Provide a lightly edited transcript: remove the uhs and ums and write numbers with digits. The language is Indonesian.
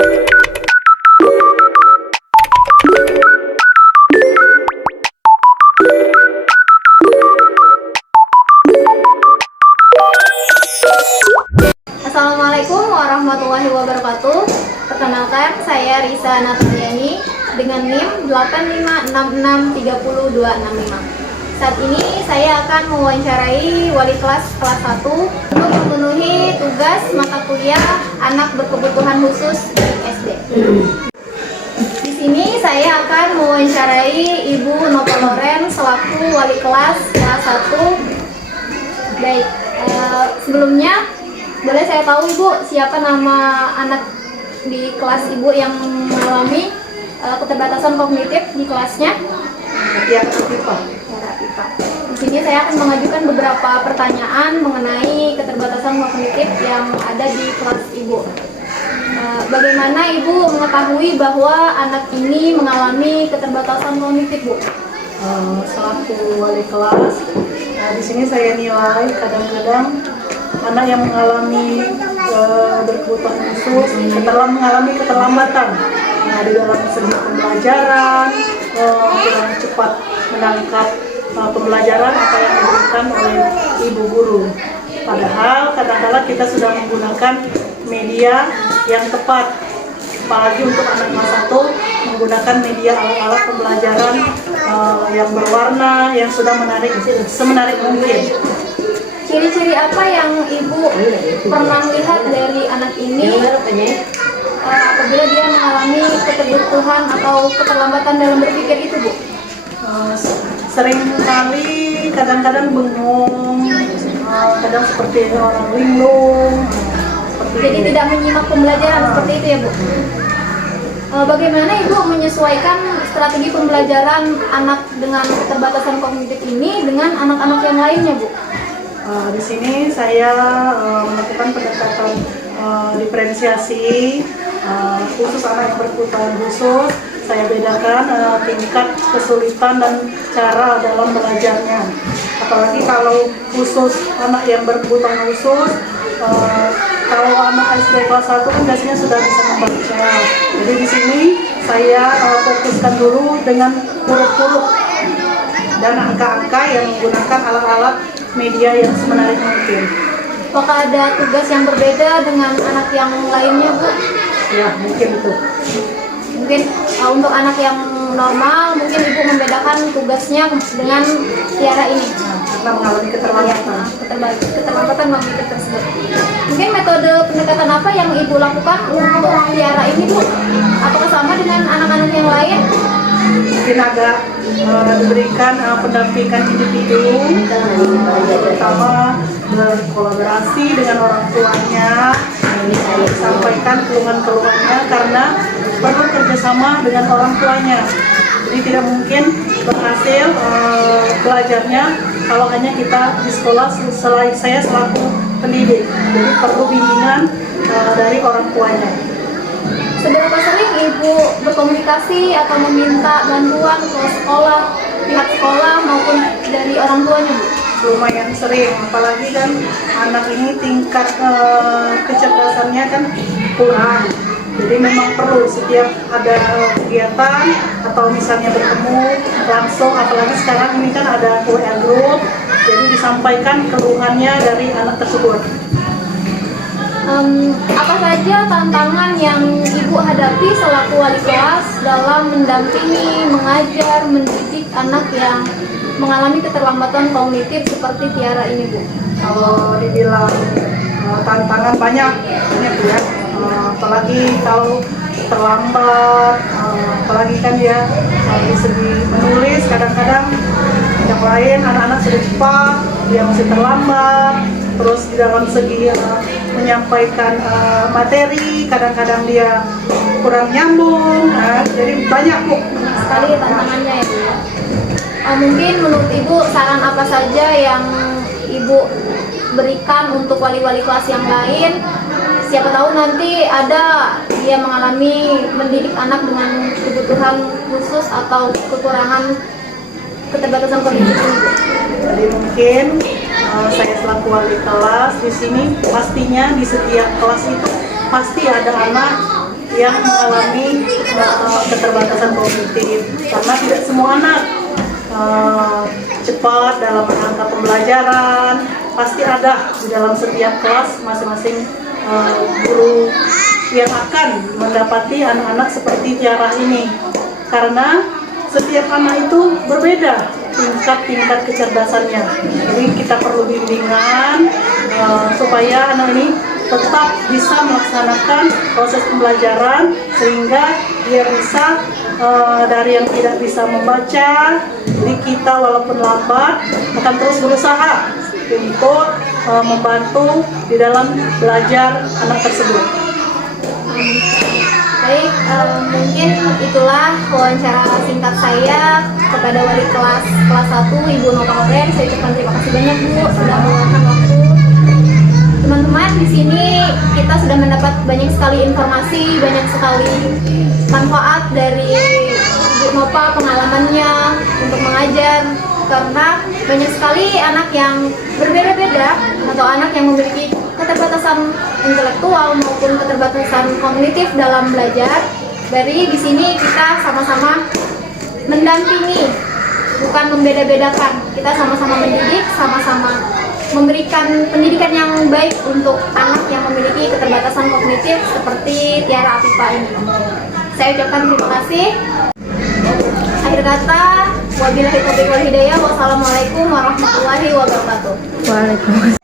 Assalamualaikum warahmatullahi wabarakatuh. Perkenalkan, saya Risa Nataliani dengan NIM 856630265. Saat ini saya akan mewawancarai wali kelas 1 untuk memenuhi tugas mata kuliah anak berkebutuhan khusus di SD. Di sini saya akan mewawancarai Ibu Nova Loren selaku wali kelas 1. Baik, sebelumnya boleh saya tahu Ibu siapa nama anak di kelas Ibu yang mengalami keterbatasan kognitif di kelasnya? Tiara Pipa. Di sini saya akan mengajukan beberapa pertanyaan mengenai keterbatasan kognitif yang ada di kelas Ibu. Bagaimana Ibu mengetahui bahwa anak ini mengalami keterbatasan kognitif, Bu? Selaku wali kelas, di sini saya nilai kadang-kadang anak yang mengalami berkebutuhan khusus mengalami keterlambatan di dalam segi pembelajaran, kurang cepat menangkap pembelajaran apa yang diberikan oleh ibu guru. Padahal kadang-kadang kita sudah menggunakan media yang tepat, apalagi untuk anak kelas 1 menggunakan media alat-alat pembelajaran yang berwarna, yang sudah menarik, semenarik mungkin. Ciri-ciri apa yang Ibu pernah lihat dari anak ini apabila dia mengalami keterbutuhan atau keterlambatan dalam berpikir itu, Bu? Sering kali kadang-kadang bengong, kadang seperti orang linglung. Jadi tidak menyimak pembelajaran seperti itu ya, Bu? Bagaimana Ibu menyesuaikan strategi pembelajaran anak dengan keterbatasan kognitif ini dengan anak-anak yang lainnya, Bu? Di sini saya melakukan pendekatan diferensiasi khusus anak yang berkebutuhan khusus. Saya bedakan tingkat kesulitan dan cara dalam belajarnya. Apalagi kalau khusus anak yang berkebutuhan khusus, kalau anak SD kelas 1 kan biasanya sudah bisa membaca. Jadi di sini saya fokuskan dulu dengan huruf-huruf dan angka-angka yang menggunakan alat-alat media yang semenarik mungkin. Apakah ada tugas yang berbeda dengan anak yang lainnya, Bu? Ya, mungkin itu. Mungkin untuk anak yang normal, mungkin Ibu membedakan tugasnya dengan Tiara ini. Karena mengalami keterlambatan. Keterlambatan kognitif tersebut. Mungkin metode pendekatan apa yang Ibu lakukan untuk Tiara ini, Bu? Apakah sama dengan anak-anak yang lain? Mungkin agak diberikan pendampingan individu, terutama berkolaborasi dengan orang tuanya, sampaikan keluhan-keluhannya karena perlu kerjasama dengan orang tuanya. Jadi tidak mungkin berhasil belajarnya kalau hanya kita di sekolah, saya selaku pendidik. Jadi perlu bimbingan dari orang tuanya. Seberapa sering Ibu berkomunikasi atau meminta bantuan ke sekolah, pihak sekolah maupun dari orang tuanya, Bu? Lumayan sering, apalagi kan anak ini tingkat kecerdasannya kan kurang. Jadi memang perlu setiap ada kegiatan atau misalnya bertemu langsung, apalagi sekarang ini kan ada WA group, jadi disampaikan keluhannya dari anak tersebut. Apa saja tantangan yang Ibu hadapi selaku wali kelas dalam mendampingi, mengajar, mendidik anak yang mengalami keterlambatan kognitif seperti Tiara ini, Bu? Kalau dibilang tantangan banyak ya. Apalagi kalau terlambat, apalagi kan dia dari segi menulis kadang-kadang yang lain anak-anak sudah cepat, dia masih terlambat. Terus di dalam segi menyampaikan materi kadang-kadang dia kurang nyambung, jadi banyak, Bu, sekali tantangannya ya, Bu, ya. Mungkin menurut Ibu saran apa saja yang Ibu berikan untuk wali-wali kelas yang lain? Siapa tahu nanti ada dia mengalami mendidik anak dengan kebutuhan khusus atau kekurangan keterbatasan kognitif ini, Bu. Jadi mungkin saya selaku wali kelas di sini pastinya di setiap kelas itu pasti ada anak yang mengalami keterbatasan kognitif, karena tidak semua anak cepat dalam menangkap pembelajaran. Pasti ada di dalam setiap kelas masing-masing guru yang akan mendapati anak-anak seperti Tiara ini, karena setiap anak itu berbeda tingkat kecerdasannya. Jadi kita perlu bimbingan supaya anak ini tetap bisa melaksanakan proses pembelajaran, sehingga dia bisa dari yang tidak bisa membaca. Jadi kita walaupun lambat akan terus berusaha untuk membantu di dalam belajar anak tersebut. Baik, mungkin itulah wawancara singkat saya kepada wali kelas 1 Ibu Nova Oren. Saya ucapkan terima kasih banyak Bu sudah meluangkan waktu. Teman-teman, di sini kita sudah mendapat banyak sekali informasi, banyak sekali manfaat dari Ibu Nova, pengalamannya untuk mengajar, karena banyak sekali anak yang berbeda-beda atau anak yang memiliki keterbatasan intelektual maupun keterbatasan kognitif dalam belajar. Dari di sini kita sama-sama mendampingi, bukan membeda-bedakan. Kita sama-sama mendidik, sama-sama memberikan pendidikan yang baik untuk anak yang memiliki keterbatasan kognitif seperti Tiara Afifa ini. Saya ucapkan terima kasih. Akhir kata, wabillahi taufiq wal hidayah. Wassalamualaikum warahmatullahi wabarakatuh. Waalaikumsalam.